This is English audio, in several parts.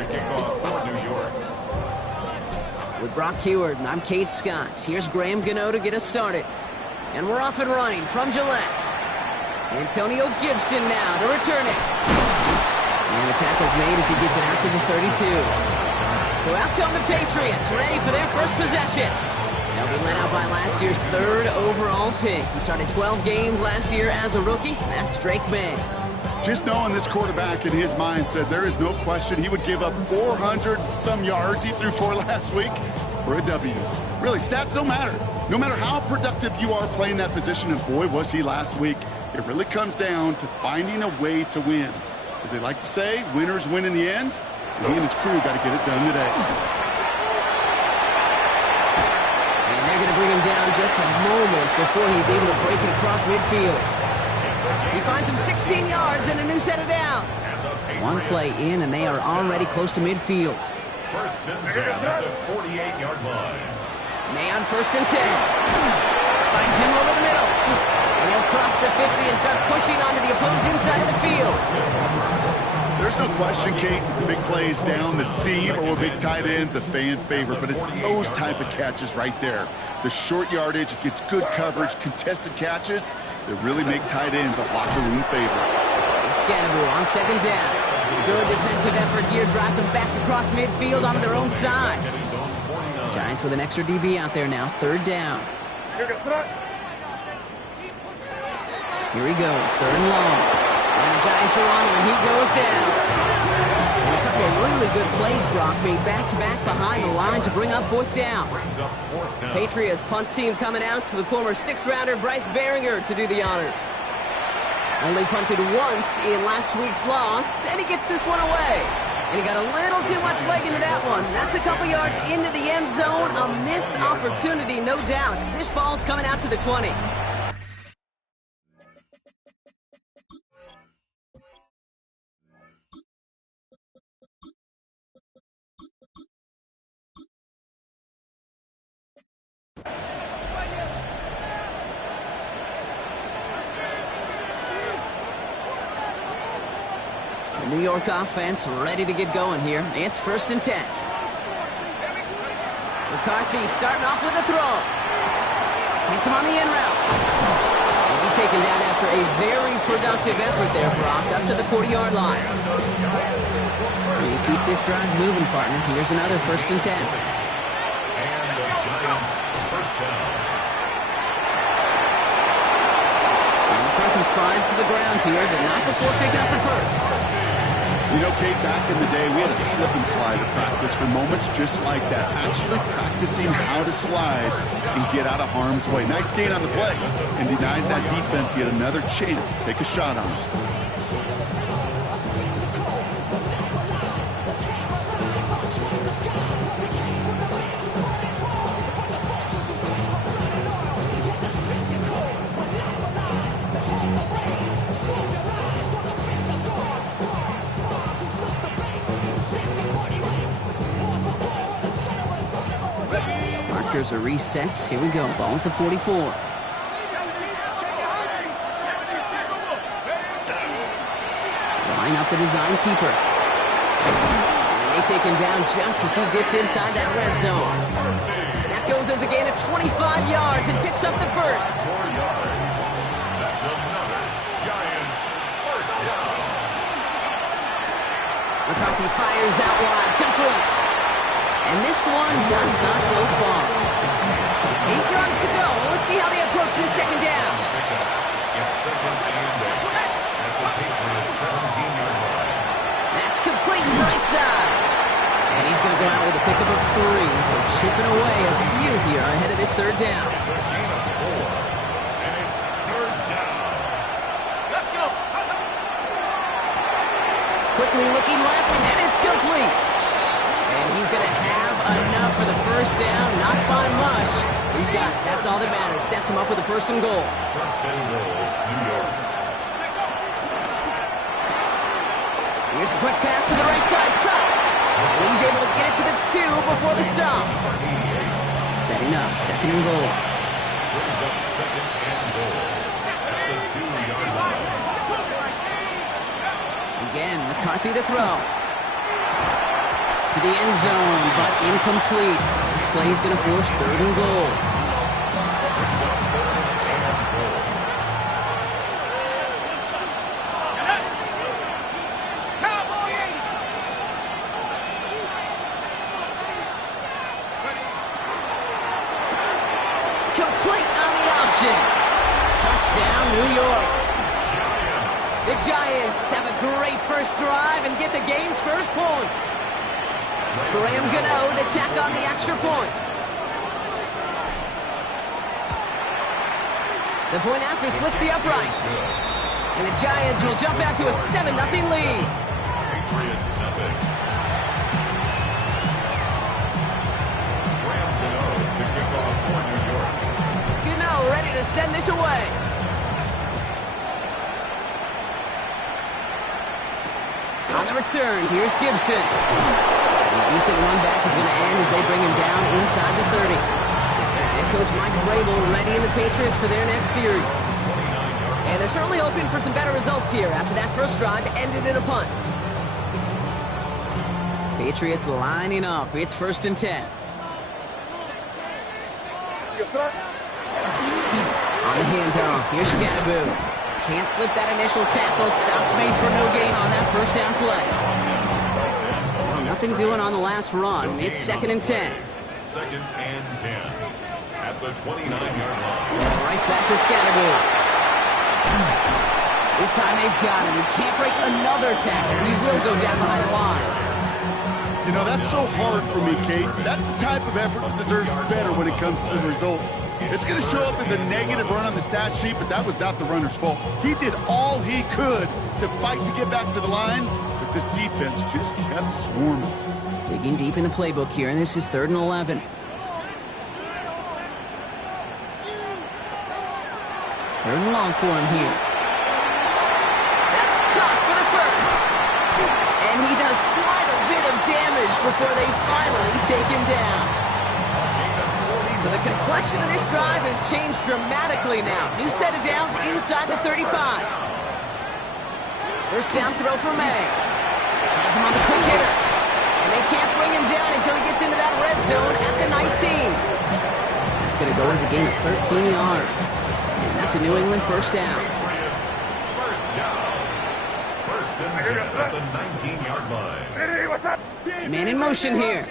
to kick off for New York. With Brock Heward, I'm Kate Scott. Here's Graham Gano to get us started. And we're off and running from Gillette. Antonio Gibson now to return it. And the tackle's made as he gets it out to the 32. So out come the Patriots, ready for their first possession. They'll be led out by last year's 3rd overall pick. He started 12 games last year as a rookie. That's Drake May. Just knowing this quarterback in his mindset, there is no question he would give up 400-some yards. He threw 4 last week for a W. Really, stats don't matter. No matter how productive you are playing that position, and boy, was he last week, it really comes down to finding a way to win. As they like to say, winners win in the end, and he and his crew got to get it done today. And they're going to bring him down just a moment before he's able to break it across midfield. He finds him 16 yards and a new set of downs. One play in, and they are already close to midfield. First and 10 at the 48-yard line. May on 1st and 10. Finds him over the middle. And he'll cross the 50 and start pushing onto the opposing side of the field. There's no question, Kate, the big plays down the seam or with big tight ends a fan favorite, but it's those type of catches right there. The short yardage, it gets good coverage, contested catches that really make tight ends a locker room favorite. It's Scannaboo on 2nd down. Good defensive effort here drives them back across midfield onto their own side. Giants with an extra DB out there now, 3rd down. Here he goes, 3rd and long. And the Giants are on him, and he goes down. And a couple of really good plays, Brock, made back-to-back behind the line to bring up 4th down. Patriots punt team coming out with former 6th-rounder Bryce Behringer to do the honors. Only punted once in last week's loss, and he gets this one away. And he got a little too much leg into that one. That's a couple yards into the end zone. A missed opportunity, no doubt. This ball's coming out to the 20. New York offense ready to get going here. It's 1st and 10. McCarthy starting off with a throw. Hits him on the in route. And he's taken down after a very productive effort there, Brock, up to the 40-yard line. You keep this drive moving, partner. Here's another 1st and 10. And the Giants first down. And McCarthy slides to the ground here, but not before picking up the first. You know, Kate, back in the day, we had a slip and slide to practice for moments just like that. Actually practicing how to slide and get out of harm's way. Nice gain on the play, and denied that defense yet another chance to take a shot on him. Markers are reset. Here we go. Ball at the 44. Line up the design keeper. And they take him down just as he gets inside that red zone. That goes as a gain of 25 yards and picks up the first. 4 yards. That's another Giants first down. McCarthy fires out wide. Complete. And this one does not go far. 8 yards to go. Let's see how they approach this 2nd down. It's 2nd and 8 at the Patriots 17-yard line. That's complete right side. And he's going to go out with a pickup of 3. So chipping away a few here ahead of this 3rd down. It's a gain of 4. And it's 3rd down. Let's go. Quickly looking left, and it's complete. And he's going to have enough for the first down. Not by much. He's got it. That's all that matters. Sets him up with a 1st and goal. 1st and goal, New York. Here's a quick pass to the right side. Cut. And he's able to get it to the 2 before the stop. Setting up 2nd and goal. Brings up 2nd and goal at the 2-yard line. Again, McCarthy to throw. To the end zone, but incomplete. Play's going to force 3rd and goal. Complete on the option. Touchdown, New York. The Giants have a great first drive and get the game's first points. Graham Gano to tack on the extra point. The point after splits the uprights. And the Giants will jump out to a 7-0 lead. Patriots nothing. Graham Gano to kick off for New York. Gano ready to send this away. On the return, here's Gibson. A decent run back is going to end as they bring him down inside the 30. Head coach Mike Vrabel readying the Patriots for their next series. And they're certainly hoping for some better results here after that first drive ended in a punt. Patriots lining up. It's 1st and 10. On the handoff, here's Scatterbo. Can't slip that initial tackle. Stops made for no gain on that first down play. Well, nothing doing on the last run. It's 2nd and 10. 2nd and 10. At the 29-yard line. Right back to Scatterbo. This time they've got him. He can't break another tackle. He will go down behind the line. You know, that's so hard for me, Kate. That's the type of effort that deserves better when it comes to the results. It's going to show up as a negative run on the stat sheet, but that was not the runner's fault. He did all he could to fight to get back to the line, but this defense just kept swarming. Digging deep in the playbook here, and this is 3rd and 11. 3rd and long for him here. That's caught for the first. And he does quite a bit of damage before they finally take him down. So the complexion of this drive has changed dramatically now. New set of downs inside the 35. First down throw for May. Has him on the quick hitter. And they can't bring him down until he gets into that red zone at the 19. That's going to go as a gain of 13 yards. And that's a New England first down. Patriots first down. 1st and 10 at the 19-yard line. Man in motion here.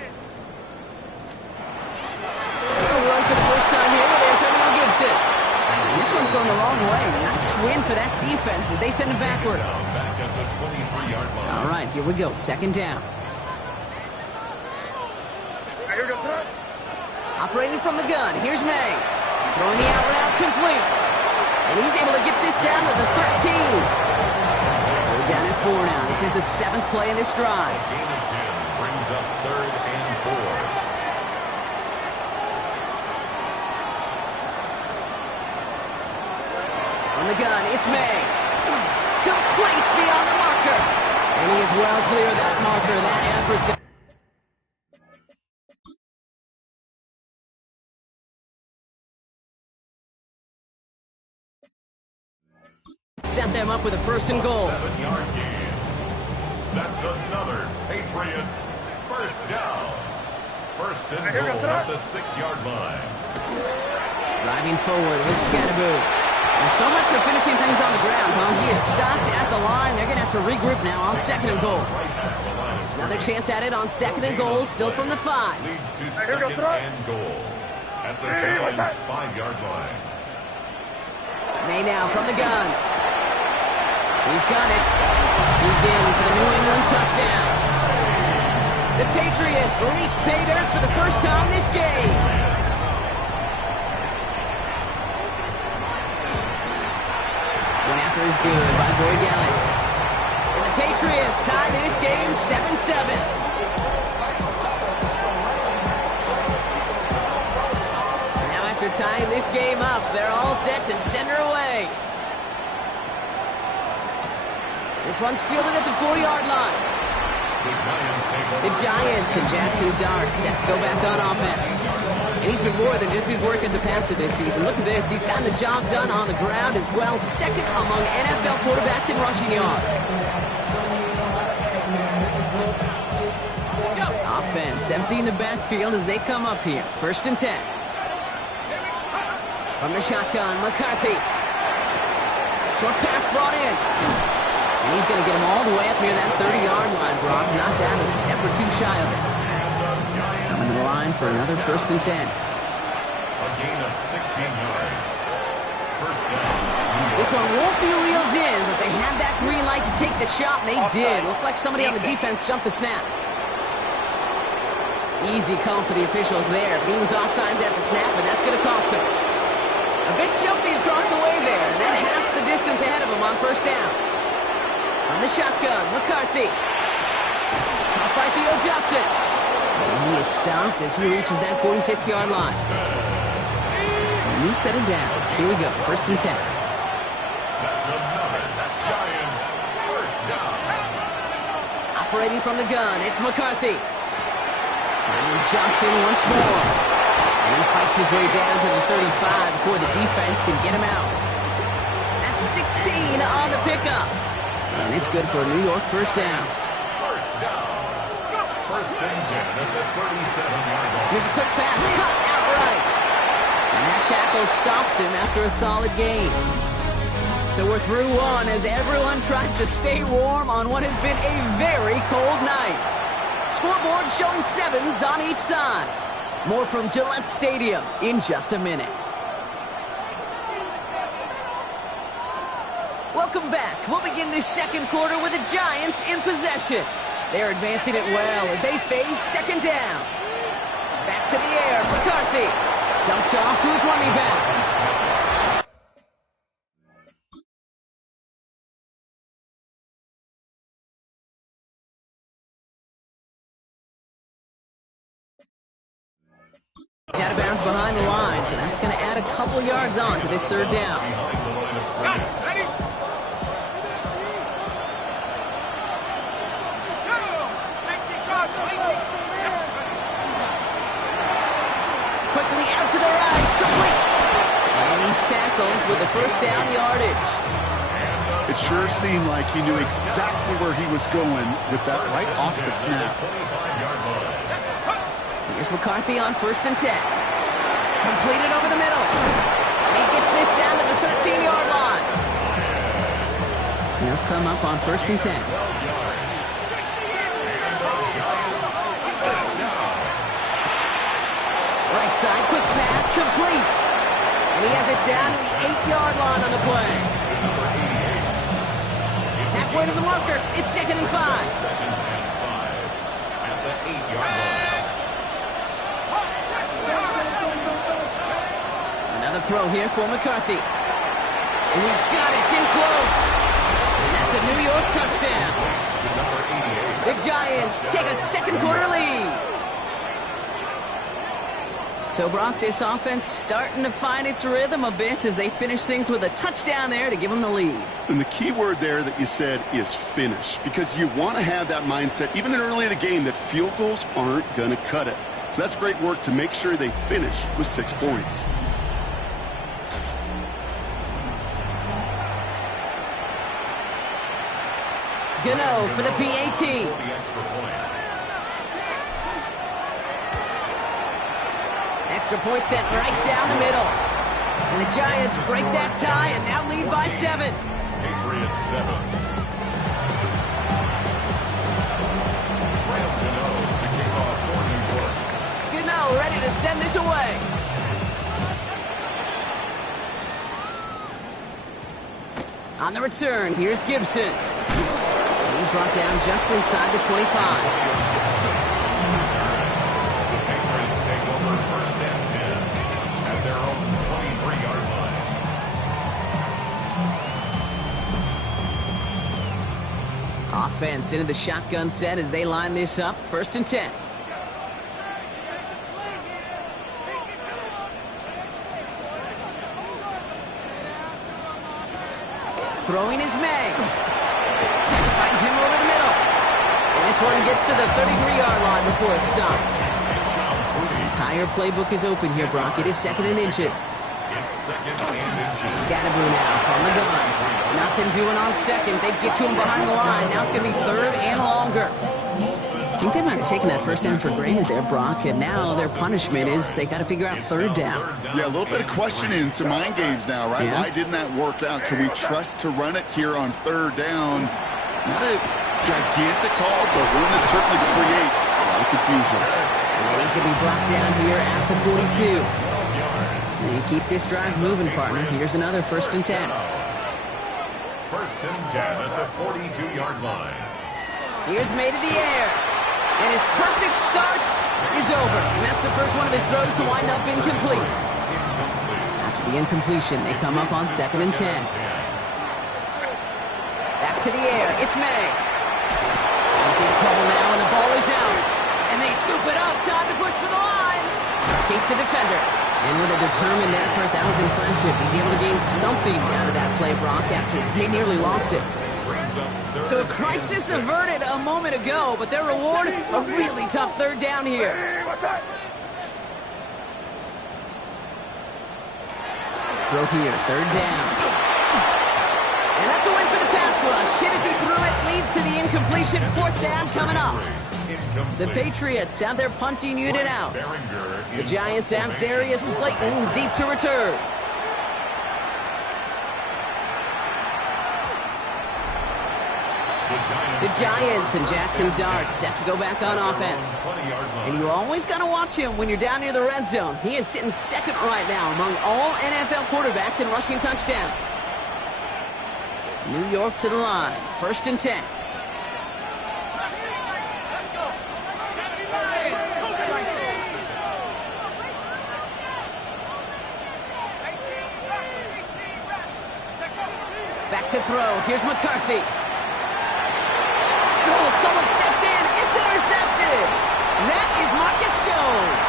They'll run for the first time here with Antonio Gibson. And this one's going the wrong way. Nice win for that defense as they send him backwards. Back at the 23-yard line. All right, here we go. 2nd down. Operating from the gun. Here's May. Throwing the out route complete. And he's able to get this down to the 13. We're down at 4 now. This is the 7th play in this drive. Gain of 10 brings up 3rd and 4. On the gun, it's May. Complete beyond the marker. And he is well clear of that marker. That effort's going to... set them up with a 1st and goal. 7-yard gain. That's another Patriots first down. 1st and goal at the 6-yard line. Driving forward with Scatterbo. And so much for finishing things on the ground, huh? He is stopped at the line. They're going to have to regroup now on 2nd and goal. Another chance at it on 2nd and goal, still from the 5. Leads to 2nd and goal at the Giants 5-yard line. May now from the gun. He's got it. He's in for the New England touchdown. The Patriots reach pay dirt for the first time this game. One after is good by Borregales. And the Patriots tie this game 7-7. Now after tying this game up, they're all set to send her away. This one's fielded at the 4-yard line. The Giants and Jackson Dart set to go back on offense. And he's been more than just his work as a passer this season. Look at this. He's gotten the job done on the ground as well. 2nd among NFL quarterbacks in rushing yards. Offense emptying the backfield as they come up here. 1st and 10. From the shotgun, McCarthy. Short pass brought in. And he's going to get him all the way up near that 30-yard line, Brock. Knocked down a step or two shy of it. Coming to the line for another 1st and 10. A gain of 16 yards. 1st down. This one won't be reeled in, but they had that green light to take the shot, and they did. Looked like somebody on the defense jumped the snap. Easy call for the officials there. He was offsides at the snap, and that's going to cost him. A bit jumpy across the way there, and that halves the distance ahead of him on 1st down. On the shotgun, McCarthy. Caught by Theo Johnson. And he is stopped as he reaches that 46-yard line. So a new set of downs. Here we go, 1st and 10. That's another Giants 1st down. Operating from the gun, it's McCarthy. And Johnson once more. And he fights his way down to the 35 before the defense can get him out. That's 16 on the pickup. And it's good for a New York 1st down. 1st down. 1st and 10 at the 37-yard line. Here's a quick pass, cut outright. And that tackle stops him after a solid gain. So we're through one as everyone tries to stay warm on what has been a very cold night. Scoreboard showing 7s on each side. More from Gillette Stadium in just a minute. Welcome back. We'll begin this 2nd quarter with the Giants in possession. They're advancing it well as they face 2nd down. Back to the air, McCarthy. Dumped off to his running back. Out of bounds behind the lines, and that's going to add a couple yards on to this 3rd down. Quickly out to the right, complete. And he's tackled with the 1st down yardage. It sure seemed like he knew exactly where he was going with that right off the snap. Here's McCarthy on 1st and 10. Completed over the middle. And he gets this down to the 13-yard line. They'll come up on 1st and 10. Right side, quick pass, complete. And he has it down to the 8-yard line on the play. Halfway to the marker. It's 2nd and 5. At the 8-yard line. Another throw here for McCarthy. And he's got it. It's in close. And that's a New York touchdown. The Giants take a 2nd quarter lead. So, Brock, this offense starting to find its rhythm a bit as they finish things with a touchdown there to give them the lead. And the key word there that you said is finish, because you want to have that mindset, even early in the game, that field goals aren't going to cut it. So that's great work to make sure they finish with 6 points. Gano for the PAT. Extra point sent right down the middle. And the Giants break that tie and now lead by 7. Patriots 7. Gano to kick off for New York. Gano ready to send this away. On the return, here's Gibson. He's brought down just inside the 25. The Patriots take over 1st and 10 at their own 23-yard line. Offense into the shotgun set as they line this up. 1st and 10. Throwing his May. Finds him over the middle. And this one gets to the 33-yard line before it's stopped. The entire playbook is open here, Brock. It is 2nd and inches. It's 2nd and inches. Scatterboo now from the gun. Nothing doing on 2nd. They get to him behind the line. Now it's going to be 3rd and longer. I think they might have taken that first down for granted there, Brock, and now their punishment is they got to figure out third down. Yeah, a little bit of questioning, some mind games now, right? Yeah. Why didn't that work out? Can we trust to run it here on third down? Not a gigantic call, but one that certainly creates a lot of confusion. And he's going to be brought down here at the 42. And keep this drive moving, partner. Here's another 1st and 10. 1st and 10 at the 42-yard line. Here's made in the air. And his perfect start is over. And that's the first one of his throws to wind up incomplete. After the incompletion, they come up on 2nd and 10. Back to the air. It's May. In trouble now, and the ball is out. And they scoop it up. Time to push for the line. Escapes a defender. And with a determined effort, that was impressive. He's able to gain something out of that play, Brock, after they nearly lost it. So a crisis averted a moment ago, but their reward, a really tough third down here. Throw here, 3rd down. And that's a win for the pass rush. Hit as he threw it, leads to the incompletion. 4th down coming up. The Patriots have their punting unit out. The Giants have Darius Slayton deep to return. The Giants and Jackson Dart set to go back on offense. And you always got to watch him when you're down near the red zone. He is sitting 2nd right now among all NFL quarterbacks in rushing touchdowns. New York to the line. 1st and 10. Back to throw. Here's McCarthy. Oh, someone stepped in. It's intercepted. That is Marcus Jones.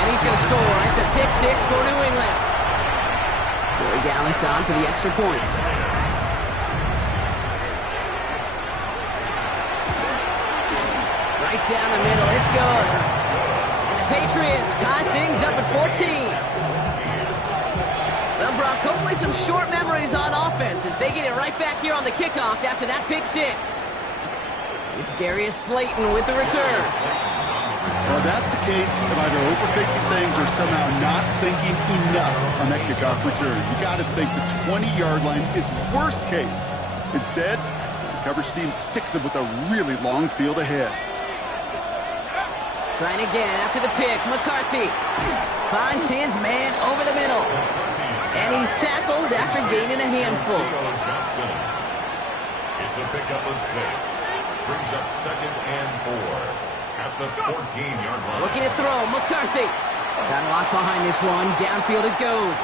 And he's going to score. It's a pick 6 for New England. Corey Gallis on for the extra point. Right down the middle. It's good. And the Patriots tie things up at 14. Well, Brock, hopefully some short memories on offense as they get it right back here on the kickoff after that pick 6. It's Darius Slayton with the return. Well, that's the case of either overthinking things or somehow not thinking enough on that kickoff return. You got to think the 20-yard line is worst case. Instead, the coverage team sticks him with a really long field ahead. Trying again after the pick. McCarthy finds his man over the middle. And he's tackled after gaining a handful. It's a pickup of 6. Brings up 2nd and 4 at the 14-yard line. Looking to throw. McCarthy. Got a lock behind this one. Downfield it goes.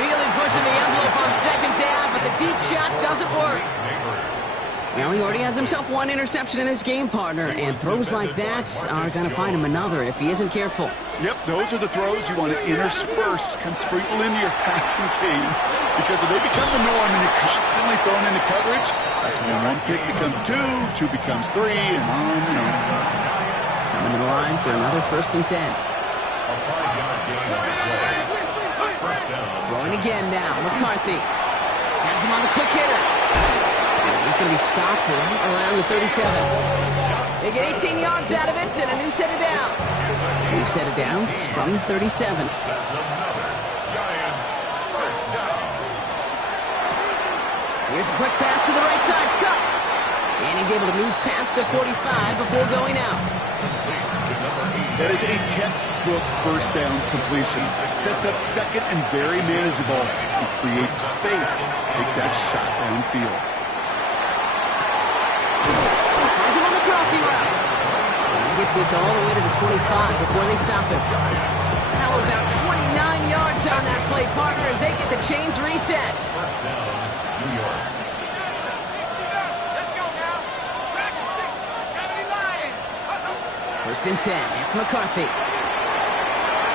Really pushing the envelope on 2nd down, but the deep shot doesn't work. Well, he already has himself one interception in this game, partner, and throws like that are going to find him another if he isn't careful. Yep, those are the throws you want to intersperse and sprinkle into your passing game, because if they become the norm and you're constantly thrown into coverage, that's when 1 pick becomes 2, 2 becomes 3, and on and on. Coming to the line for another 1st and 10. Throwing again now. McCarthy has him on the quick hitter. He's going to be stopped right around the 37. They get 18 yards out of it and a new set of downs. New set of downs from the 37. That's another Giants 1st down. Here's a quick pass to the right side. Cut. And he's able to move past the 45 before going out. That is a textbook 1st down completion. Sets up 2nd and very manageable and creates space to take that shot downfield. Finds him on the crossing route. And he gets this all the way to the 25 before they stop him. How about 29 yards on that play, partner, as they get the chains reset. 1st down, New York. Let's go now. Track 6, 70 line. 1st and 10. It's McCarthy.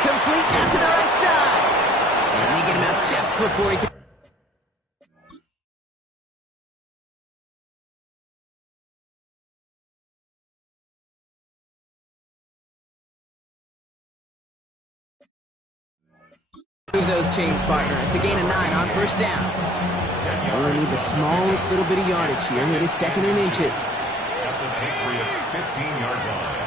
Complete out to the right side. And they get him out just before he can. Move those chains, partner. It's a gain of 9 on 1st down. Only need the smallest little bit of yardage here. It is 2nd and inches. Patriots 15-yard line.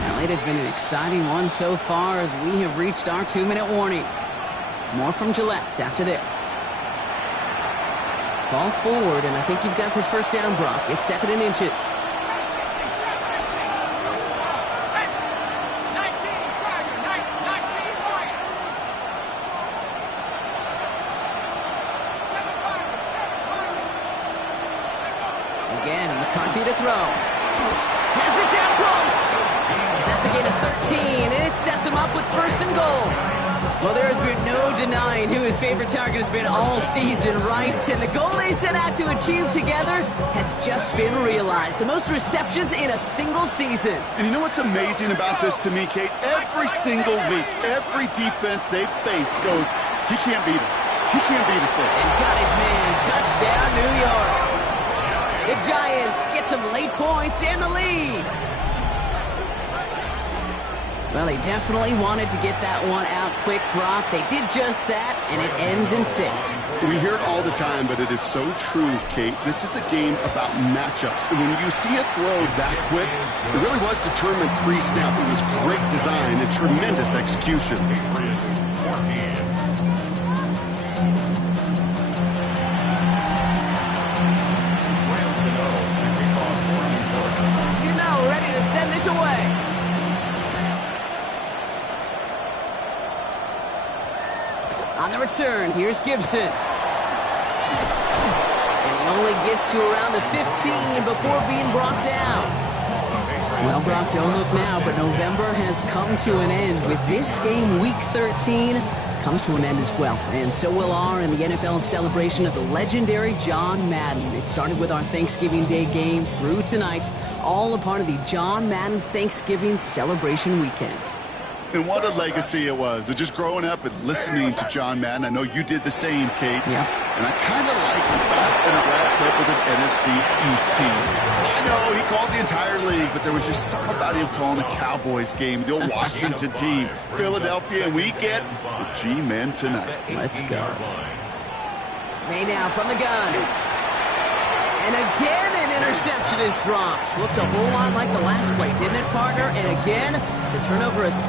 Well, it has been an exciting one so far as we have reached our 2-minute warning. More from Gillette after this. Fall forward, and I think you've got this first down, Brock. It's 2nd and inches. Again, McCarthy to throw. Has it down close. That's a gain of 13, and it sets him up with 1st and goal. Well, there has been no denying who his favorite target has been all season, right? And the goal they set out to achieve together has just been realized. The most receptions in a single season. And you know what's amazing about this to me, Kate? Every single week, every defense they face goes, he can't beat us. He can't beat us there. And got his man. Touchdown, New York. The Giants get some late points and the lead. Well, they definitely wanted to get that one out quick, Brock. They did just that, and it ends in 6. We hear it all the time, but it is so true, Kate. This is a game about matchups. And when you see a throw that quick, it really was determined pre-snap. It was great design and tremendous execution. Patriots 14. Ready to send this away. On the return, here's Gibson. And he only gets to around the 15 before being brought down. Well, Brock, don't look now, but November has come to an end. With this game, Week 13 comes to an end as well. And so will our and the NFL celebration of the legendary John Madden. It started with our Thanksgiving Day games through tonight, all a part of the John Madden Thanksgiving celebration weekend. And what a legacy it was. Just growing up and listening to John Madden. I know you did the same, Kate. Yeah. And I kind of like the fact that it wraps up with an NFC East team. I know he called the entire league, but there was just something about him calling a Cowboys game, the old Washington team, Philadelphia, and we get the G-Men tonight. Let's go. May now from the gun. And again, an interception is dropped. Looked a whole lot like the last play, didn't it, partner? And again, the turnover is...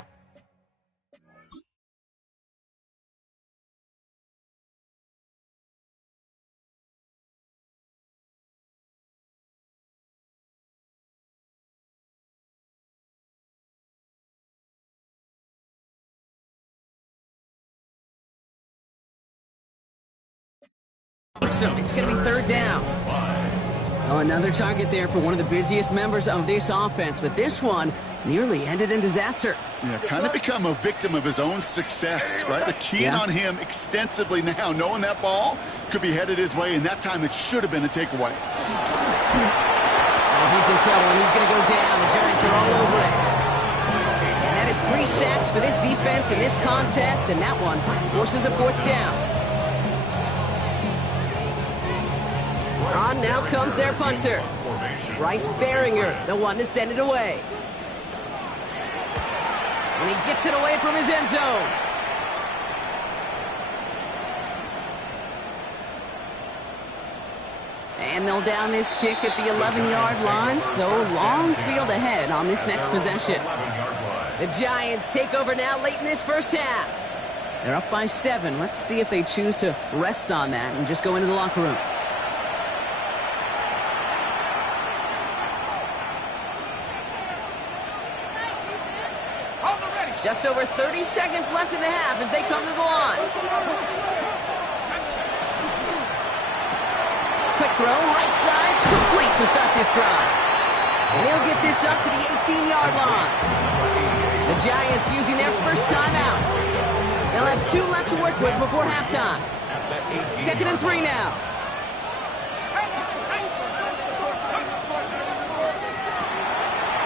So it's going to be 3rd down. Oh, another target there for one of the busiest members of this offense, but this one nearly ended in disaster. Yeah, kind of become a victim of his own success, right? They're keying on him extensively now, knowing that ball could be headed his way, and that time it should have been a takeaway. Oh, he's in trouble, and he's going to go down. The Giants are all over it. And that is 3 sacks for this defense in this contest, and that one forces a 4th down. On now comes their punter. Bryce Behringer, the one to send it away. And he gets it away from his end zone. And they'll down this kick at the 11-yard line, so long field ahead on this next possession. The Giants take over now late in this first half. They're up by 7. Let's see if they choose to rest on that and just go into the locker room. Just over 30 seconds left in the half as they come to the line. Quick throw, right side, complete to start this drive. And he'll get this up to the 18-yard line. The Giants using their first timeout. They'll have 2 left to work with before halftime. 2nd and 3 now.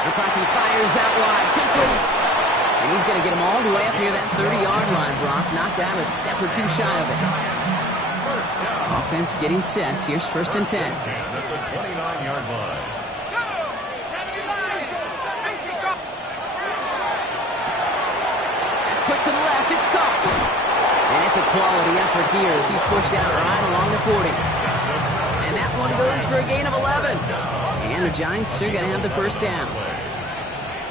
McCarthy fires out wide, complete. And he's going to get him all the way up near that 30-yard line, Brock. Knocked out a step or 2 shy of it. Offense getting set. Here's 1st and 10. At the 29-yard line. Quick to the left, it's caught. And it's a quality effort here as he's pushed out right along the 40. And that one goes for a gain of 11. And the Giants are going to have the first down.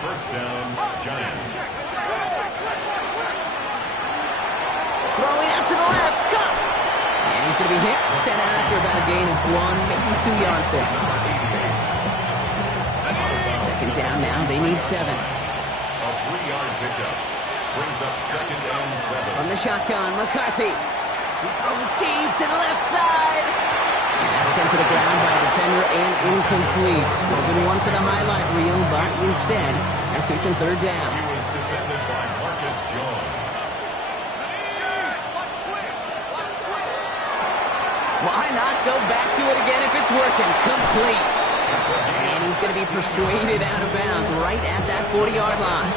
First down, Giants. Throwing out to the left, caught. And he's going to be hit, sent out after about a gain of 1, maybe 2 yards there. Second down now, they need 7. A 3-yard pickup. Brings up second and 7. From the shotgun, McCarthy. He's throwing deep to the left side. And that's sent to the ground by a defender and incomplete. Would have been one for the highlight reel, but instead, they're facing third down. He was defended by Marcus Jones. Why not go back to it again if it's working? Complete. And he's going to be persuaded out of bounds right at that 40-yard line.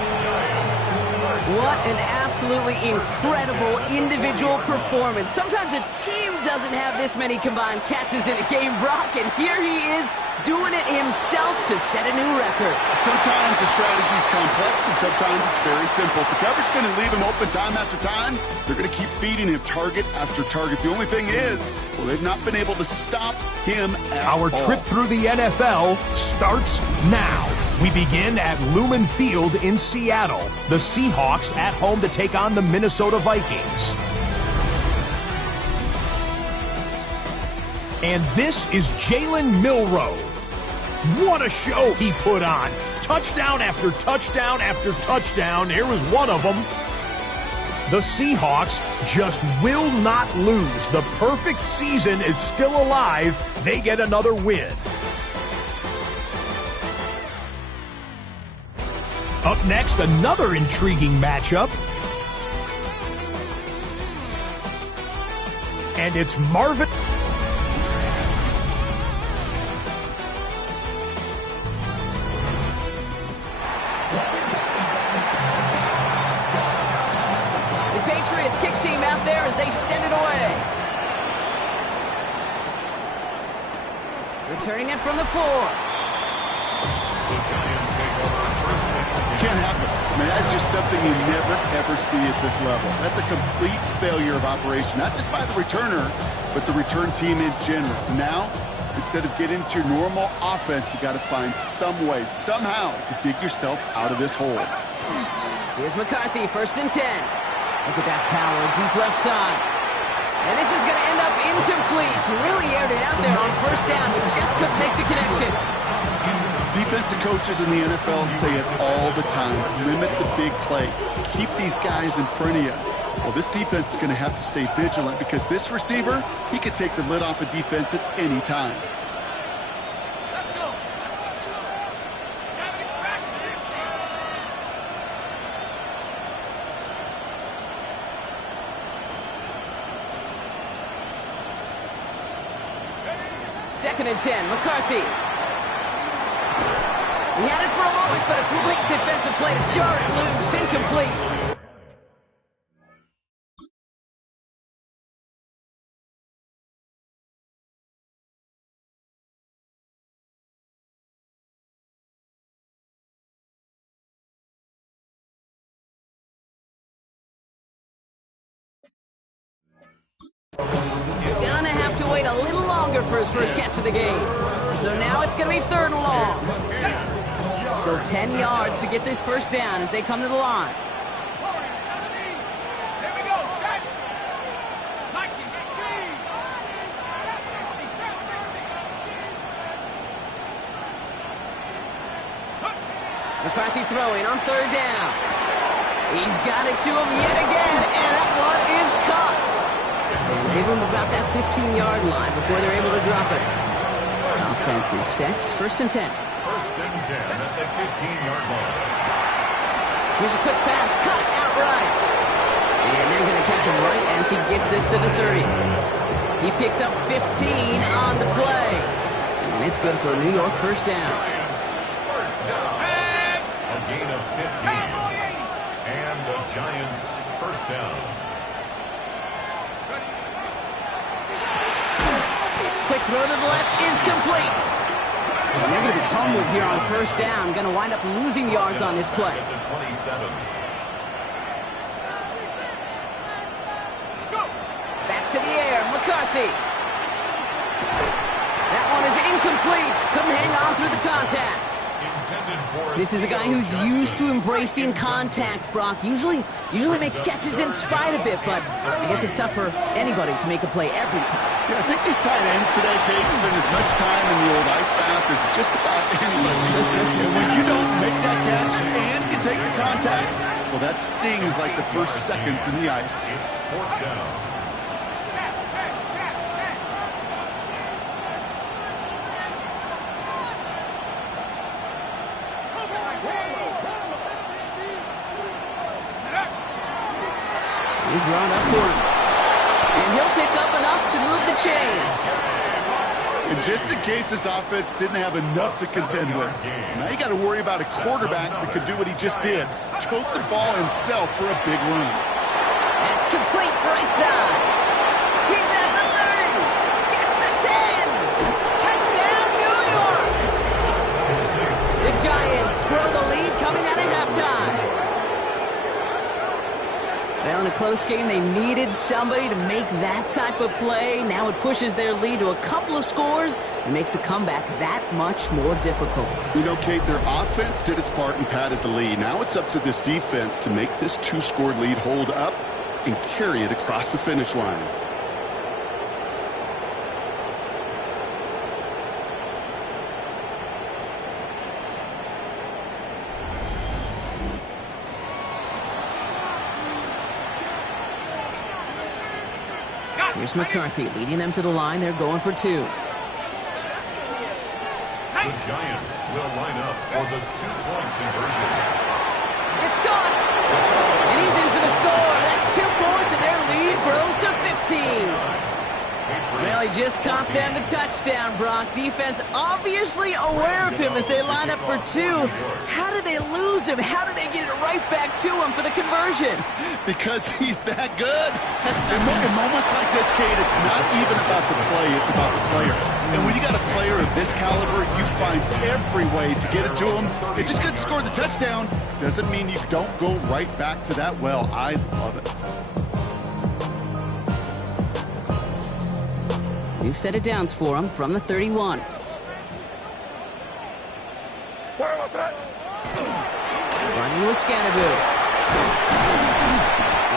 What an absolutely incredible individual performance. Sometimes a team doesn't have this many combined catches in a game, Brock, and here he is doing it himself to set a new record. Sometimes the strategy is complex, and sometimes it's very simple. If the cover's going to leave him open time after time, they're going to keep feeding him target after target. The only thing is, well, they've not been able to stop him at all. Our trip through the NFL starts now. We begin at Lumen Field in Seattle. The Seahawks at home to take on the Minnesota Vikings. And this is Jalen Milroe. What a show he put on. Touchdown after touchdown after touchdown. Here was one of them. The Seahawks just will not lose. The perfect season is still alive. They get another win. Up next, another intriguing matchup. And it's Marvin. The Patriots kick team out there as they send it away. Returning it from the 4. The Giants take over first down. Can't happen. I mean, that's just something you never, ever see at this level. That's a complete failure of operation, not just by the returner, but the return team in general. Now, instead of getting into your normal offense, you got to find some way, somehow, to dig yourself out of this hole. Here's McCarthy, first and 10. Look at that power, deep left side. And this is going to end up incomplete. He really aired it out there on first down, but just couldn't make the connection. Defensive coaches in the NFL say it all the time. Limit the big play. Keep these guys in front of you. Well, this defense is going to have to stay vigilant because this receiver, he could take the lid off a defense at any time. Let's go. 70 back to 60. Second and 10, McCarthy. He had it for a moment, but a complete defensive play to jar it loose. Incomplete. Gonna have to wait a little longer for his first catch of the game. So now it's gonna be third and long. Still 10 yards to get this first down as they come to the line. Here we go, set. Nike, cheese. Trap 60. McCarthy throwing on third down. He's got it to him yet again, and that one is caught. And leave him about that 15-yard line before they're able to drop it. Offense is set, first and 10. First and 10 at the 15-yard line. Here's a quick pass, cut outright. And they're going to catch him right as he gets this to the 30. He picks up 15 on the play. And it's good for a New York first down. Giants, first down. A gain of 15. And the Giants, first down. Quick throw to the left is complete. And they're going to be humbled here on first down. Going to wind up losing yards on this play. At the 27. McCarthy. That one is incomplete. Couldn't hang on through the contact. This is a guy who's used to embracing contact, Brock. Usually makes catches in spite of it, but I guess it's tough for anybody to make a play every time. Yeah, I think these tight ends today, Kate, spend as much time in the old ice bath as just about anybody. And when you don't make that catch and you take the contact, well, that stings like the first seconds in the ice. It's fourth down. He's drawn up for him. And he'll pick up enough to move the chains. And just in case this offense didn't have enough to contend with, now you got to worry about a quarterback that could do what he just did. Tote the ball himself for a big run. That's complete right side. He's at the 30. Gets the 10. Touchdown, New York. The Giants grow the lead coming out of halftime. Well, in a close game, they needed somebody to make that type of play. Now it pushes their lead to a couple of scores and makes a comeback that much more difficult. You know, Kate, their offense did its part and padded the lead. Now it's up to this defense to make this two-score lead hold up and carry it across the finish line. Here's McCarthy leading them to the line. They're going for two. The Giants will line up for the two-point conversion. It's gone. And he's in for the score. That's 2 points, and their lead grows to 15. Well, he just caught them the touchdown, Brock. Defense obviously aware of him as they line up for two. How did they lose him? How did they get it right back to him for the conversion? Because he's that good. In moments like this, Kate, it's not even about the play, it's about the player. And when you got a player of this caliber, you find every way to get it to him. And just because he scored the touchdown doesn't mean you don't go right back to that well. I love it. New set of downs for him from the 31. Running with Scannaboo.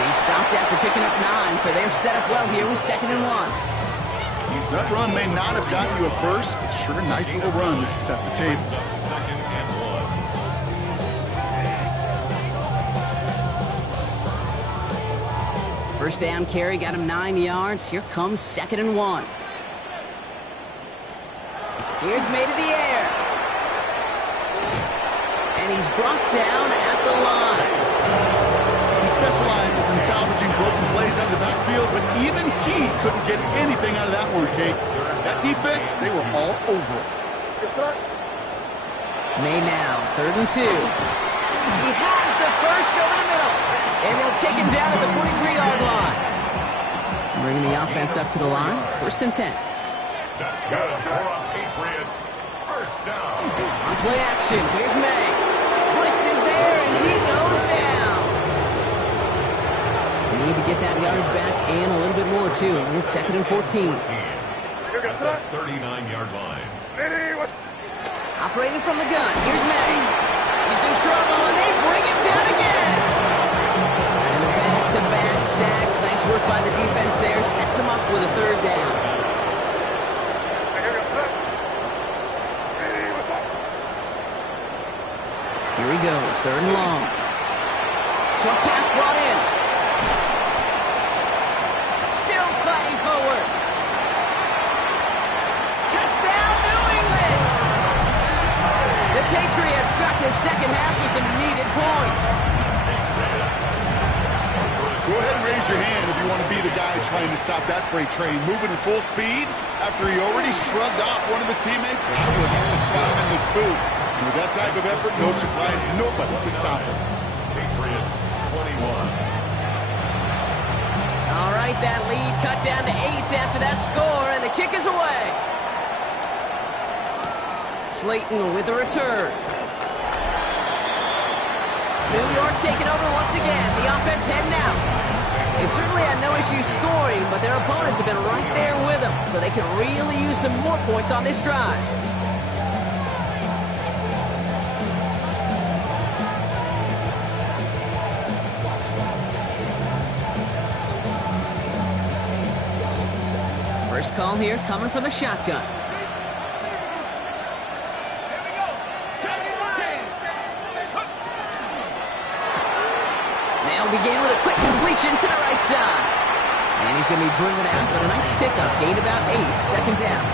He stopped after picking up 9, so they're set up well here with 2nd and 1. That run may not have gotten you a first, but sure a nice little run to set the table. Second and 1. First down carry got him 9 yards. Here comes 2nd and 1. Here's made in the air. And he's brought down at the line. He specializes in salvaging broken plays out of the backfield, but even he couldn't get anything out of that one, Kate. That defense, they were all over it. May now, 3rd and 2. He has the first over the middle. And they'll take him down at the 43-yard line. Bringing the offense up to the line, 1st and 10. That's good for a Patriots. First down. On play action, here's May. Blitz is there, and he goes down. We need to get that yardage back and a little bit more, too. It's 2nd and 14. At the 39-yard line. Operating from the gun, here's May. He's in trouble, and they bring him down again. And a back-to-back sacks. Nice work by the defense there. Sets him up with a 3rd down. Here he goes, 3rd and long. Short pass brought in. Still fighting forward. Touchdown, New England! The Patriots start the second half with some needed points. Go ahead and raise your hand if you want to be the guy trying to stop that freight train moving at full speed after he already shrugged off one of his teammates. I would spot him in this booth. And with that type of effort, no surprise, nobody can stop him. Patriots 21. All right, that lead cut down to 8 after that score, and the kick is away. Slayton with a return. New York taking over once again. The offense heading out. They've certainly had no issues scoring, but their opponents have been right there with them, so they can really use some more points on this drive. First call here coming from the shotgun. They'll begin with a quick completion to the right side. And he's going to be driven out, but a nice pickup. Gained about 8, second down.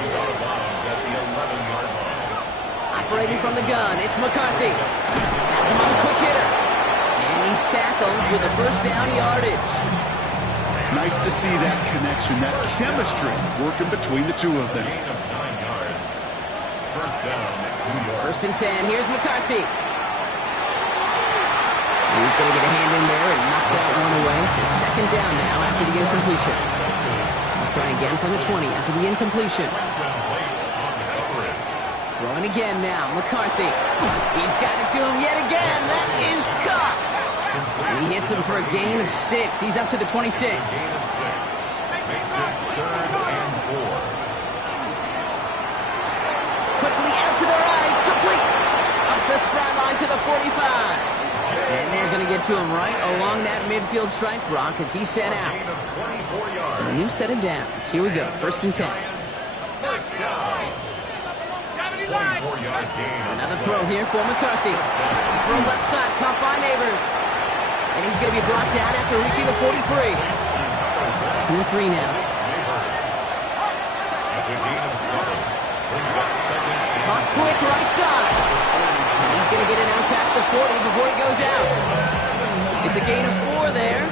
He's out of bounds at the 11-yard line. Operating from the gun, it's McCarthy. Has him on a quick hitter. And he's tackled with the first down yardage. Nice to see that connection, that chemistry working between the two of them. Gain of 9 yards. First down, New York. First and 10, here's McCarthy. He's going to get a hand in there and knock that one away. So second down now after the incompletion. We'll try again from the 20 after the incompletion. Throwing again now, McCarthy. He's got it to him yet again. That is caught. And he hits him for a gain of 6. He's up to the 26. Gain of 6. Makes it 3rd and 4. Quickly out to the right. Complete. Up the sideline to the 45. And they're going to get to him right along that midfield stripe, Brock, as he's sent out. So a new set of downs. Here we go. First and 10. First down. 24-yard gain. Another throw here for McCarthy. Throw left side, caught by Neighbors. And he's going to be brought down after reaching the 43. Second and 3 now. That's a gain of 7. Brings up second. Caught quick right side. And he's going to get it out past the 40 before he goes out. It's a gain of 4 there.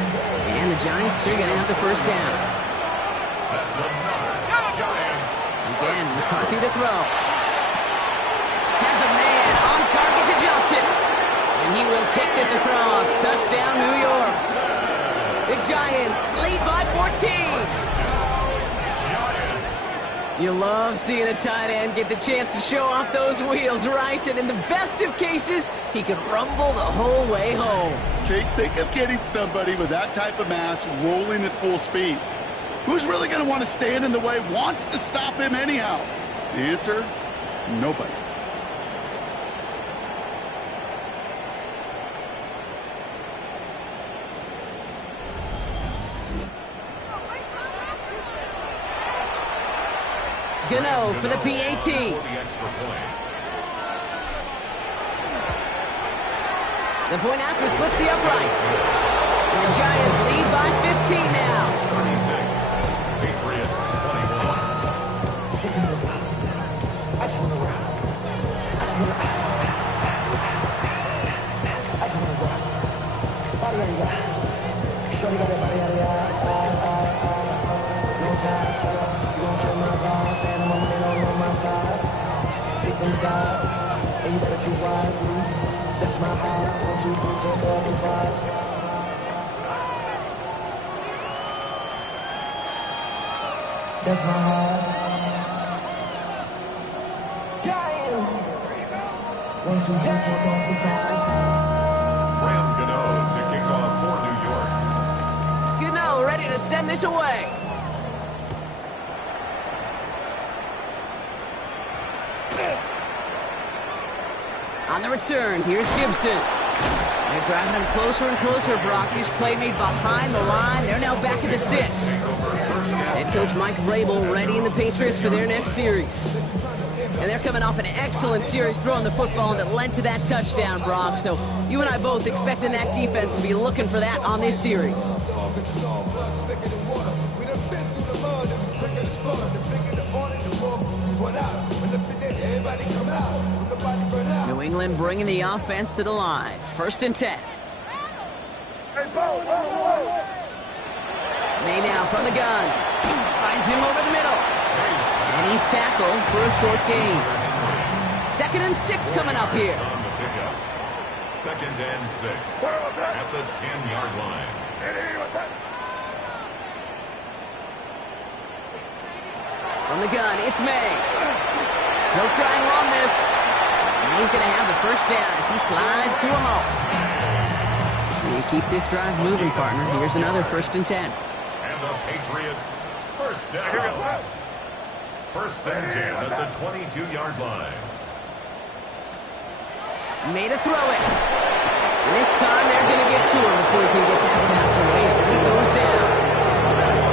And the Giants are going to have the first down. That's another Giants. Again, McCarthy to throw. Has a man on target to Johnson. And he will take this across. Touchdown, New York. The Giants lead by 14. You love seeing a tight end get the chance to show off those wheels, right? And in the best of cases, he could rumble the whole way home. Kate, think of getting somebody with that type of mass rolling at full speed. Who's really going to want to stand in the way, wants to stop him anyhow? The answer, nobody. Gano for the PAT. The point after splits the uprights. And the Giants lead by 15 now. 36. Patriots 21. You gon' kill my vibe, stand on my man on my side. Victim side, and you better choose wisely. That's my high, 1, 2, 3, 4, 5. That's my heart. Damn. 1, 2, 3, 4, 5. Ram Gano to kick off for New York. Gano ready to send this away. On the return, here's Gibson. They're driving him closer and closer, Brock. This play made behind the line. They're now back at the 6. Head coach Mike Vrabel readying the Patriots for their next series. And they're coming off an excellent series throwing the football that led to that touchdown, Brock. So you and I both expecting that defense to be looking for that on this series. New England bringing the offense to the line. First and 10. May now from the gun. Finds him over the middle. And he's tackled for a short gain. Second and 6 coming up here. Second and 6 at the 10-yard line. From the gun, it's May. He'll try and run this. And he's going to have the first down as he slides to a halt. You keep this drive moving, partner. Here's another 1st and 10. And the Patriots, first down. 1st and 10 at the 22-yard line. Made a throw it. And this time they're going to get to him before he can get that pass away as he goes down.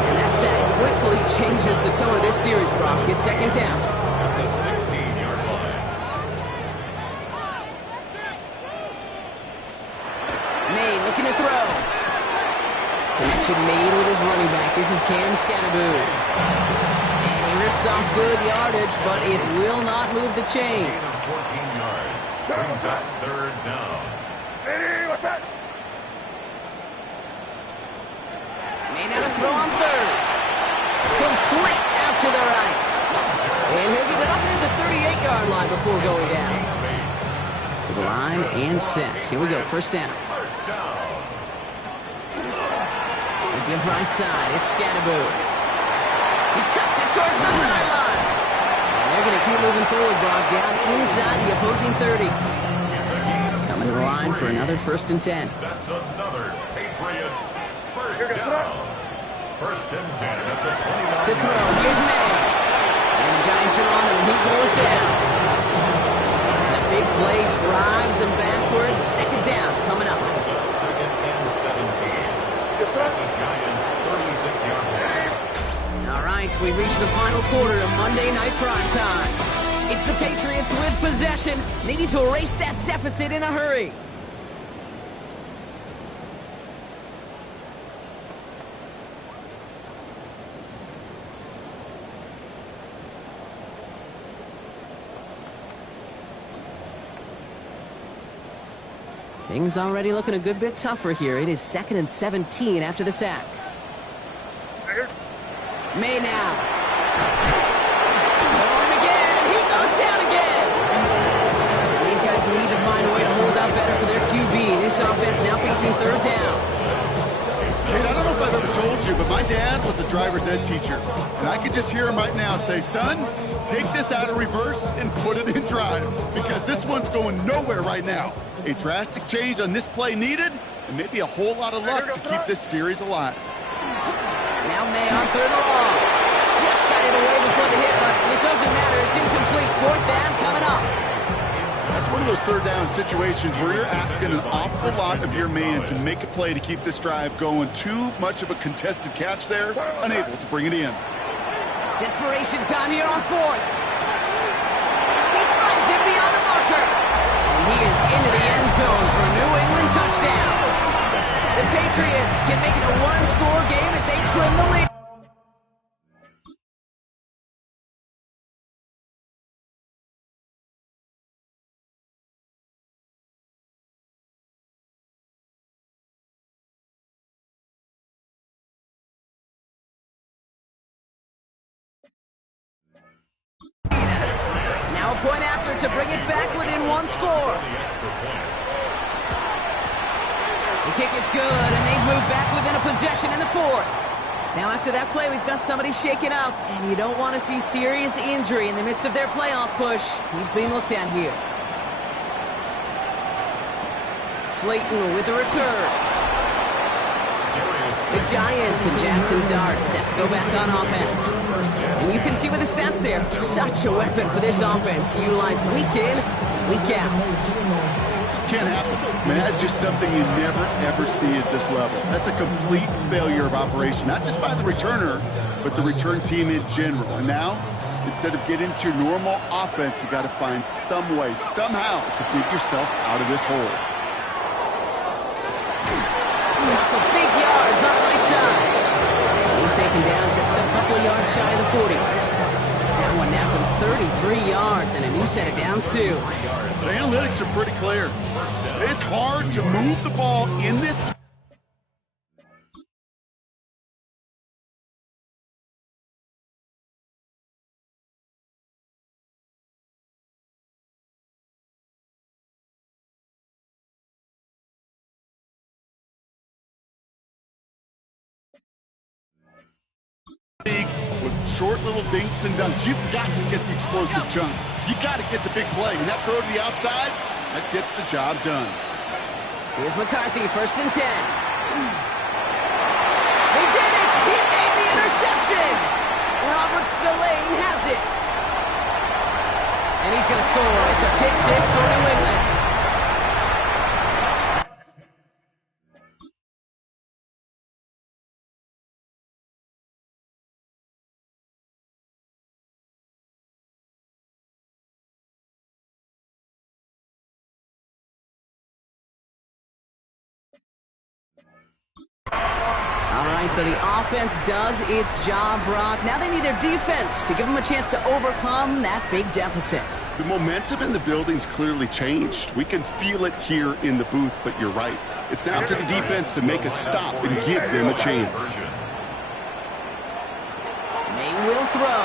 And that sack quickly changes the tone of this series, Brock. It's 2nd down. At the 16-yard line. May looking to throw. Connection made with his running back. This is Cam Scattaboo. And he rips off good yardage, but it will not move the chains. 14 yards. Brings up 3rd down. May now throw on 3rd. Complete out to the right. And he'll get it up near the 38-yard line before going down. To the line and set. Here we go, 1st down. First down. We give right side. It's Scattaboo. He cuts it towards the sideline. And they're going to keep moving forward, Brock, down inside the opposing 30. Coming to the line for another 1st and 10. That's another Patriots first down. 1st and 10 at the 29. To throw. Here's May. And the Giants are on him, and he goes down. And the big play drives them backwards. 2nd down coming up. 2nd and 17. At the Giants' 36-yard line. All right, we reach the final quarter of Monday Night Prime Time. It's the Patriots with possession, needing to erase that deficit in a hurry. Things already looking a good bit tougher here. It is 2nd and 17 after the sack. May now. On again, and he goes down again. These guys need to find a way to hold up better for their QB. This offense now facing 3rd down. Kate, I don't know if I've ever told you, but my dad was a driver's ed teacher. And I could just hear him right now say, son, take this out of reverse and put it in drive. Because this one's going nowhere right now. A drastic change on this play needed, and maybe a whole lot of luck to keep this series alive. Now May on 3rd and long. Just got it away before the hit, but it doesn't matter. It's incomplete. 4th down coming up. That's one of those 3rd down situations where you're asking an awful lot of your man to make a play to keep this drive going. Too much of a contested catch there, unable to bring it in. Desperation time here on 4th. He finds it beyond the marker. And he is into the end zone for a New England touchdown. The Patriots can make it a 1-score game as they trim the lead. Now a point after to bring it back within 1 score. The kick is good, and they've moved back within a possession in the 4th. Now after that play, we've got somebody shaken up, and you don't want to see serious injury in the midst of their playoff push. He's being looked at here. Slayton with the return. The Giants and Jackson Dart set to go back on offense. And you can see with the stats there, such a weapon for this offense to utilize week in, week out. Can't happen. I mean, that's just something you never, ever see at this level. That's a complete failure of operation, not just by the returner, but the return team in general. And now, instead of getting into your normal offense, you got to find some way, somehow, to dig yourself out of this hole. For big yards on the right side. He's taken down just a couple of yards shy of the 40. That one naps him 33 yards and a new set of downs, too. The analytics are pretty clear. It's hard to move the ball in this. With short little dinks and dunks, you've got to get the explosive chunk. You got to get the big play, and that throw to the outside, that gets the job done. Here's McCarthy, 1st and 10. They did it! He made the interception! Robert Spillane has it. And he's going to score. It's a pick six for New England. All right, so the offense does its job, Brock. Now they need their defense to give them a chance to overcome that big deficit. The momentum in the building's clearly changed. We can feel it here in the booth, but you're right. It's now to the defense to make a stop and give them a chance. May will throw.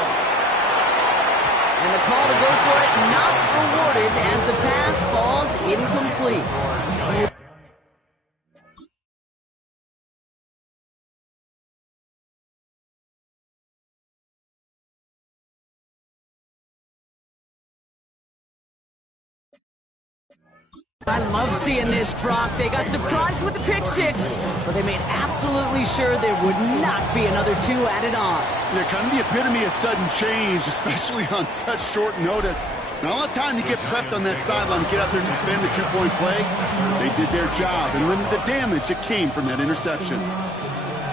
And the call to go for it not rewarded as the pass falls incomplete. I love seeing this, Brock. They got surprised with the pick six, but they made absolutely sure there would not be another two added on. Yeah, kind of the epitome of sudden change, especially on such short notice. Not a lot of time to get prepped on that sideline, get out there and defend the two-point play. They did their job and limited the damage that came from that interception.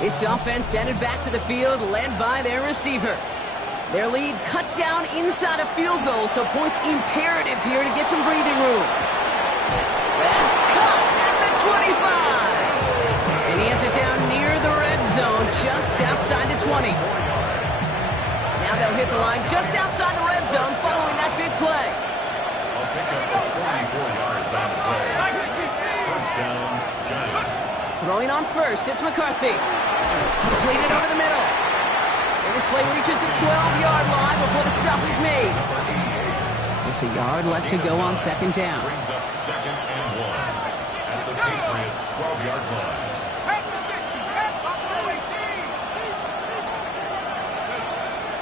This offense headed back to the field, led by their receiver. Their lead cut down inside a field goal, so points imperative here to get some breathing room. That's caught at the 25. And he has it down near the red zone, just outside the 20. Now they'll hit the line just outside the red zone following that big play. I'll pick up the 44 yards on the play. 1st down, Giants. Throwing on 1st, it's McCarthy. Completed over the middle. And this play reaches the 12-yard line before the stop is made. Just a yard left to go on 2nd down. Brings up 2nd and 1 at the Patriots' 12-yard line.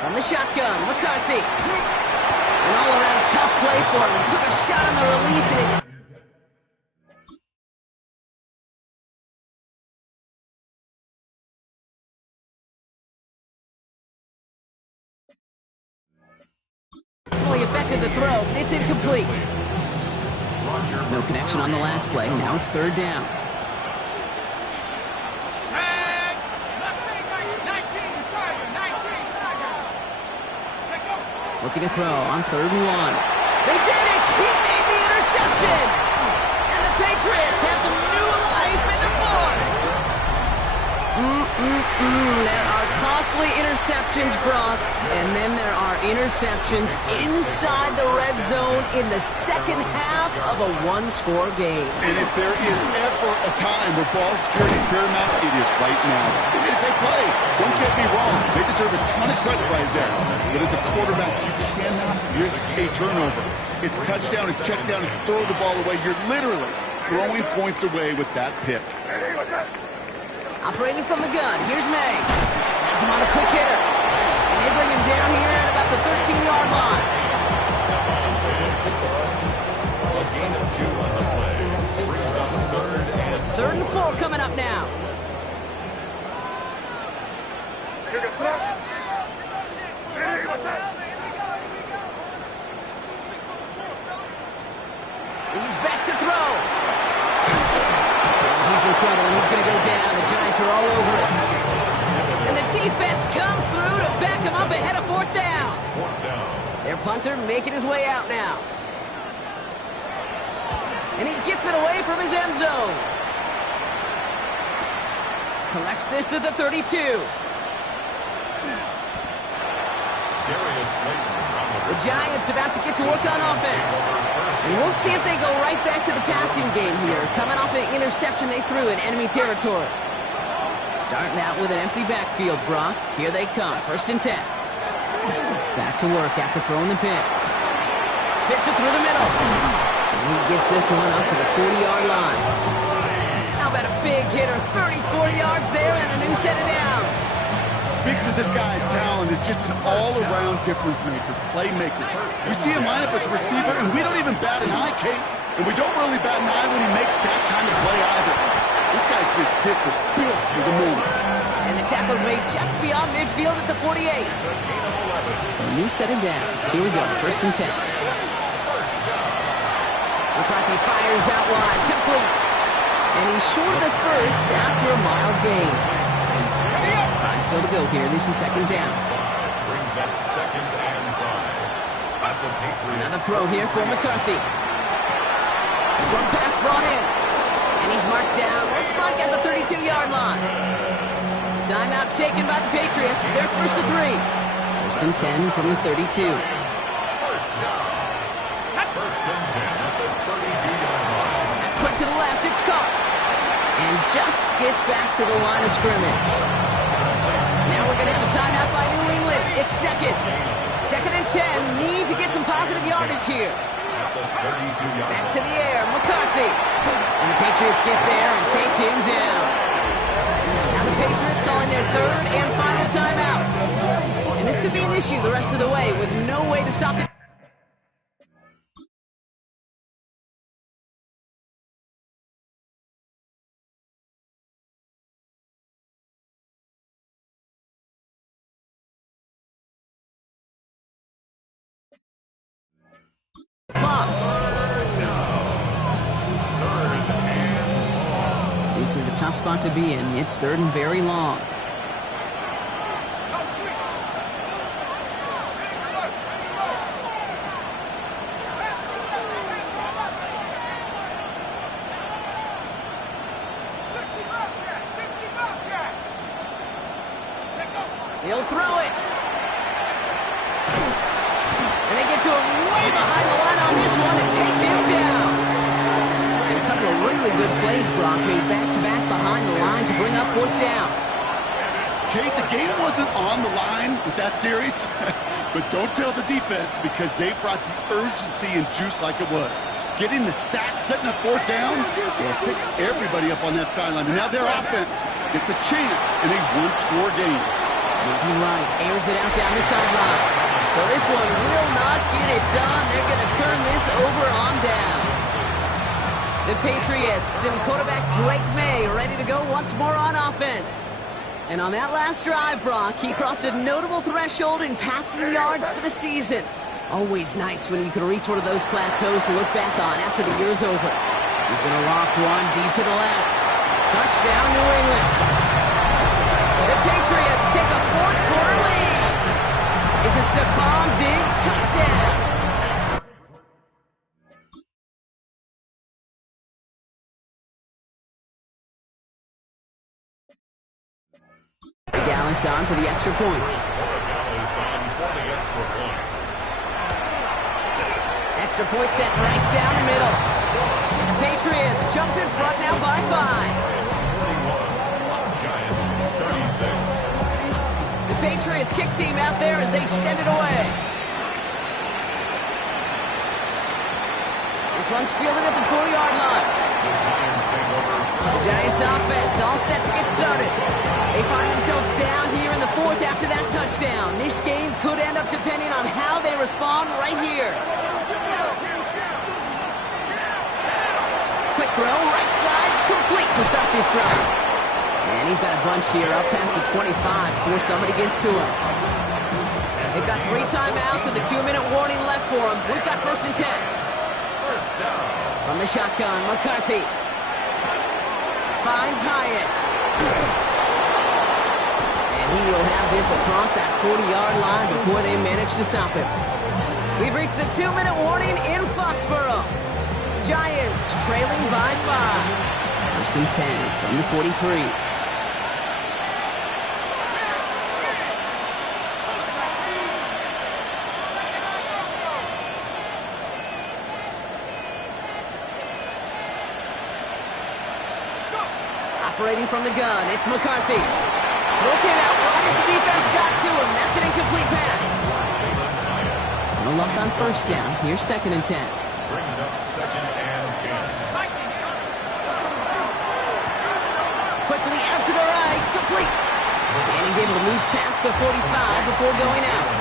From the shotgun, McCarthy. An all-around tough play for him. He took a shot on the release and it... fully affected the throw, but it's incomplete. No connection on the last play. Now it's 3rd down. Looking to throw on 3rd and 1. They did it! He made the interception! And the Patriots have some new life in the 4th. There are costly interceptions, Brock, and then there are interceptions inside the red zone in the 2nd half of a one-score game. And if there is ever a time where ball security is paramount, it is right now. They made a big play. Don't get me wrong. They deserve a ton of credit right there. But as a quarterback, you cannot risk a turnover. It's touchdown, it's check down, it's throw the ball away. You're literally throwing points away with that pick. Operating from the gun, here's May. Has him on a quick hitter. And they bring him down here at about the 13-yard line. A gain of 2 on the play. Brings up 3rd and 4 coming up now. He's back to throw. He's in trouble, and he's going to go down. The Giants are all over it. And the defense comes through to back him up ahead of 4th down. Their punter making his way out now. And he gets it away from his end zone. Collects this at the 32. The Giants about to get to work on offense. And we'll see if they go right back to the passing game here, coming off an interception they threw in enemy territory. Starting out with an empty backfield, Brock. Here they come, 1st and 10. Back to work after throwing the pick. Fits it through the middle. And he gets this one up to the 40-yard line. How about a big hitter, 34 yards there and a new set of downs. Speaks to this guy's talent is just an all-around difference maker, playmaker. We see him line up as a receiver, and we don't even bat an eye, Kate. And we don't really bat an eye when he makes that kind of play either. This guy's just different, built for the moment. And the tackle's made just beyond midfield at the 48. So a new set of downs. Here we go, 1st and 10. McCarthy fires out wide, complete. And he's short of the first after a mild gain. 5 still to go here. This is 2nd down. Brings up 2nd and 5. At the Patriots. Another throw here for McCarthy. Short pass brought in. And he's marked down, looks like at the 32-yard line. Timeout taken by the Patriots. They're 1st and 3. 1st and 10 from the 32. First down. 1st and 10 at the 32-yard line. Quick to the left, it's caught. And just gets back to the line of scrimmage. Now we're going to have a timeout by New England. It's 2nd and 10. Need to get some positive yardage here. Back to the air, McCarthy. And the Patriots get there and take him down. Now the Patriots calling their 3rd and final timeout. And this could be an issue the rest of the way with no way to stop it. This is a tough spot to be in. It's 3rd and very long. He'll throw it. And they get to him way behind the line on this one and take him down. And a couple of really good plays, Brock, made back-to-back behind the line to bring up 4th down. Kate, the game wasn't on the line with that series, but don't tell the defense because they brought the urgency and juice like it was. Getting the sack, setting up 4th down, well, it picks everybody up on that sideline. And now their offense gets a chance in a one-score game. Moving right, airs it out down the sideline. So this one will not get it done. They're going to turn this over on down. The Patriots and quarterback Drake May ready to go once more on offense. And on that last drive, Brock, he crossed a notable threshold in passing yards for the season. Always nice when you can reach one of those plateaus to look back on after the year's over. He's going to loft one deep to the left. Touchdown, New England. The Patriots take a 4th-quarter lead. It's a Stephon Diggs touchdown. Gallis on for the extra point. Extra point set right down the middle. And the Patriots jump in front now by 5. The Patriots kick team out there as they send it away. This one's fielded at the 4-yard line. The Giants offense all set to get started. They find themselves down here in the 4th after that touchdown. This game could end up depending on how they respond right here. Quick throw, right side, complete to start this drive. And he's got a bunch here up past the 25 before somebody gets to him. They've got 3 timeouts and a 2-minute warning left for them. We've got 1st and 10. From the shotgun, McCarthy finds Hyatt. And he will have this across that 40-yard line before they manage to stop him. We've reached the 2-minute warning in Foxborough. Giants trailing by 5. 1st and 10 from the 43. Operating from the gun, it's McCarthy. Throw came out right as the defense got to him. That's an incomplete pass. No luck on 1st down. Here's 2nd and 10. Brings up 2nd and 10. Quickly out to the right, complete. And he's able to move past the 45 before going out.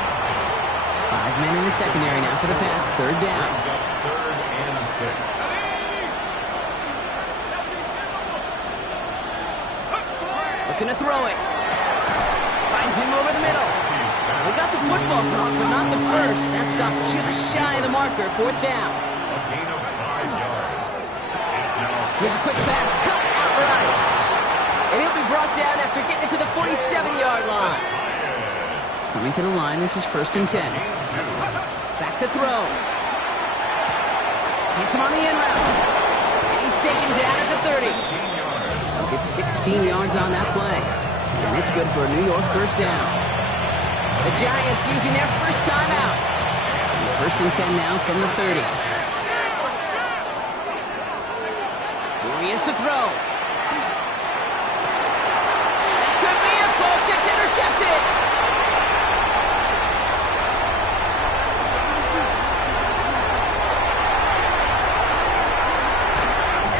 5 men in the secondary now for the Pats. 3rd down. Brings up 3rd and 6. Looking to throw it. Finds him over the middle. They got the football block, but not the first. That stopped just shy of the marker. 4th down. A gain of 5 yards. It's now Here's a quick pass. Cut outright. And he'll be brought down after getting it to the 47-yard line. Coming to the line, this is 1st and 10. Back to throw. Hits him on the end route. And he's taken down at the 30. He'll get 16 yards on that play. And it's good for a New York 1st down. The Giants using their first timeout. So 1st and 10 now from the 30. Here he is to throw. That could be it, folks. It's intercepted.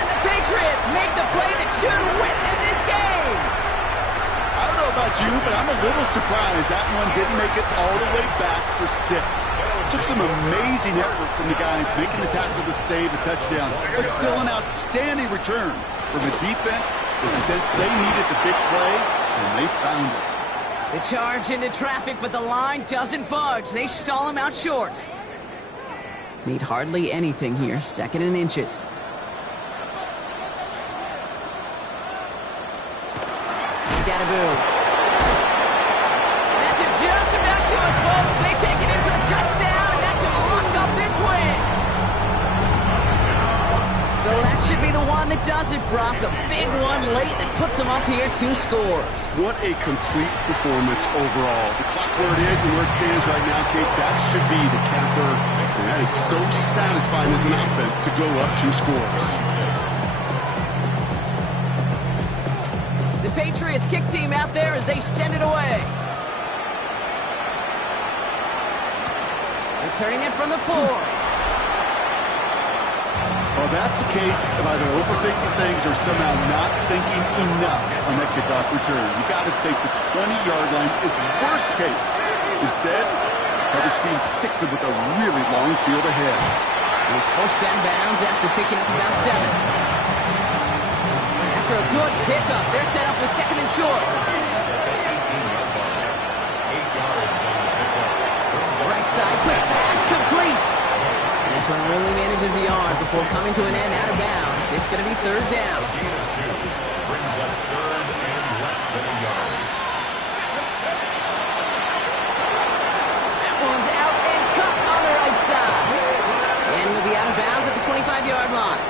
And the Patriots make the play that should win them this game. I don't know about you, but I'm a little surprised that one didn't make it all the way back for 6. Took some amazing effort from the guys making the tackle to save a touchdown, but still an outstanding return from a defense that sensed they needed the big play, and they found it. The charge into traffic, but the line doesn't budge. They stall him out short. Need hardly anything here. 2nd and inches. Scatterboo. And that should just about do it, folks. They take it in for the touchdown, and that should lock up this win. So that should be the one that does it, Brock. A big one late that puts them up here 2 scores. What a complete performance overall. The clock where it is and where it stands right now, Kate, that should be the capper. And that is so satisfying as an offense to go up 2 scores. The Patriots kick team out there as they send it away. Returning it from the 4. Well, that's a case of either overthinking things or somehow not thinking enough on that kickoff return. You got to think the 20-yard line is worst case. Instead, the coverage team sticks it with a really long field ahead. He's forced out of bounds after picking up about 7. After a good pickup, they're set up with 2nd and short. Right side, quick pass, complete. And this one only manages a yard before coming to an end out of bounds. It's going to be 3rd down. brings up 3rd and less than a yard. That one's out and cut on the right side. And he'll be out of bounds at the 25-yard line.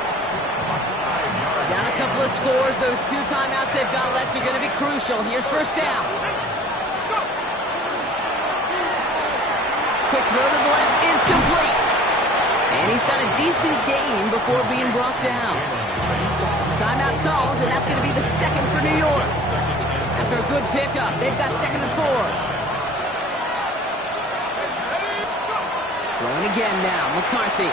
Down a couple of scores. Those 2 timeouts they've got left are going to be crucial. Here's 1st down. Quick throw to the left is complete. And he's got a decent gain before being brought down. Timeout calls, and that's going to be the 2nd for New York. After a good pickup, they've got 2nd and 4. Throwing again now, McCarthy.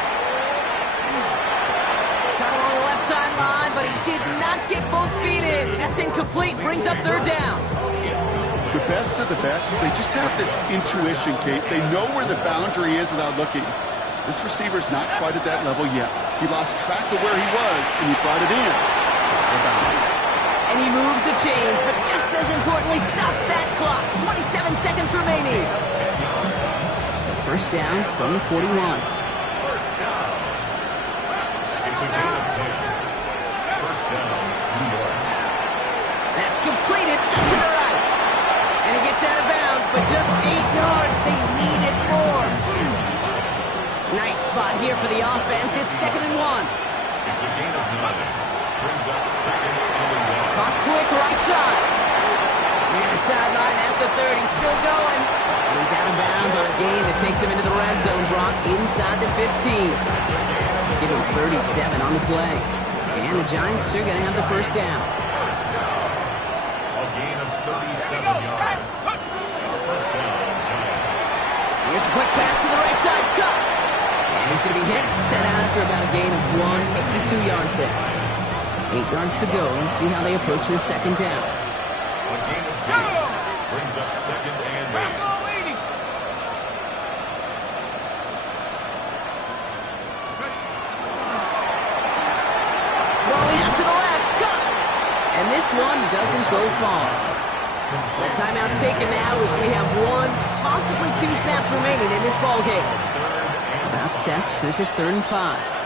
Got along the left sideline, but he did not get both feet in. That's incomplete, brings up 3rd down. The best of the best, they just have this intuition, Kate. They know where the boundary is without looking. This receiver's not quite at that level yet. He lost track of where he was, and he brought it in. And he moves the chains, but just as importantly, stops that clock. 27 seconds remaining. So 1st down from the 41. 1st down. It's a gain of 10. 1st down, New York. That's completed to the right. And he gets out of bounds, but just 8 yards. They needed more. Nice spot here for the offense. It's 2nd and 1. It's a gain of 9. Brings up 2nd and 1. Caught quick right side. Near the sideline at the 30. Still going. And he's out of bounds on a gain that takes him into the red zone. Brock inside the 15. Give him 37 on the play. And the Giants are going to have the 1st down. A gain of 37 yards. 1st down, Giants. Here's a quick pass to the right side. Cut. And he's going to be hit. Set out after about a gain of 1, maybe 2 yards there. 8 yards to go. Let's see how they approach this 2nd down. A gain of 2. Brings up 2nd and 8. Throwing out to the left. Cut. And this this one doesn't go far. The timeout's taken now as we have 1, possibly 2 snaps remaining in this ballgame. About set. This is 3rd and 5.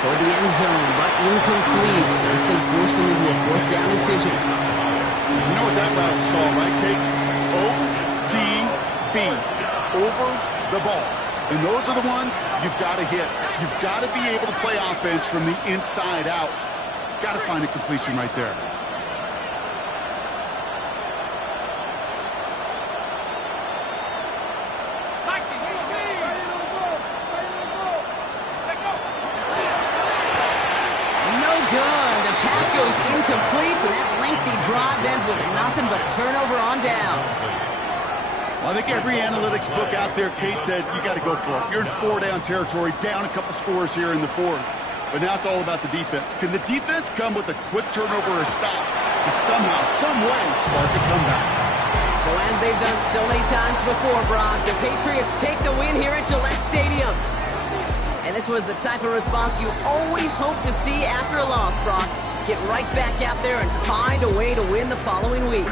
For the end zone, but incomplete. So it's going to force them into a 4th down decision. You know what that route's called, right, Kate? OTB. Over the ball. And those are the ones you've got to hit. You've got to be able to play offense from the inside out. Got to find a completion right there. Incomplete, and that lengthy drive ends with nothing but a turnover on downs. Well, I think every analytics book out there, Kate, said you got to go for it. You're in 4-down territory, down a couple scores here in the 4th. But now it's all about the defense. Can the defense come with a quick turnover or a stop to somehow, some way, spark a comeback? So as they've done so many times before, Brock, the Patriots take the win here at Gillette Stadium. And this was the type of response you always hope to see after a loss, Brock. Get right back out there and find a way to win the following week.